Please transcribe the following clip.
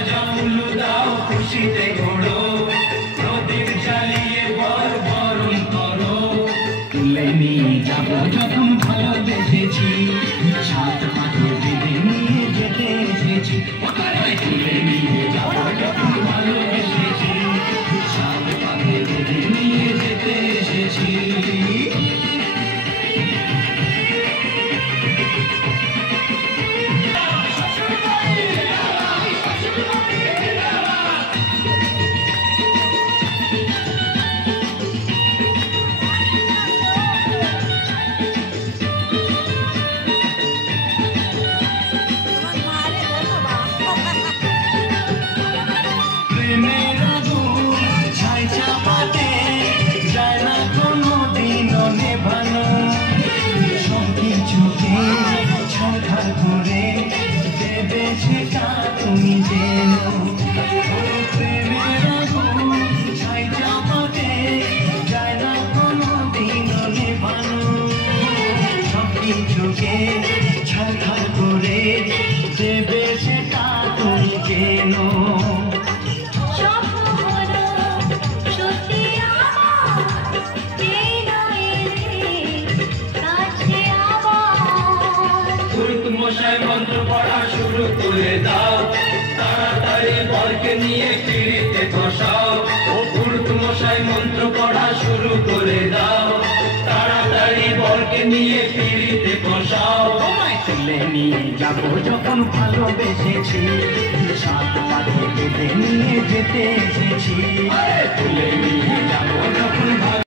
বাজাও উলু দাও খুশিতে ঘোড়ো প্রদীপ জ্বালিয়ে বর বরণ করো তুলে নিয়ে যাবো যখন ভালোবেসেছি সাত পাথর বেঁধে নিয়ে যেতে এসেছি তুলে নিয়ে যাবো যখন ভালোবেসেছি সাত পাথর বেঁধে নিয়ে যেতে এসেছি ছাড়খাড় করে দেবে সেটা তুমি কেন মশাই মন্ত্র পড়া শুরু করে দাও তাড়াতাড়ি বরকে নিয়ে পিড়িতে বসাও ও পুরুত মশাই মন্ত্র পড়া শুরু করে দাও তাড়াতাড়ি বরকে নিয়ে পিড়িতে বসাও তুলে নিয়ে যাবো যখন ভালোবেসেছি সাত পাথর বেঁধে নিয়ে যেতে এসেছি তুলে নিয়ে যাবো যখন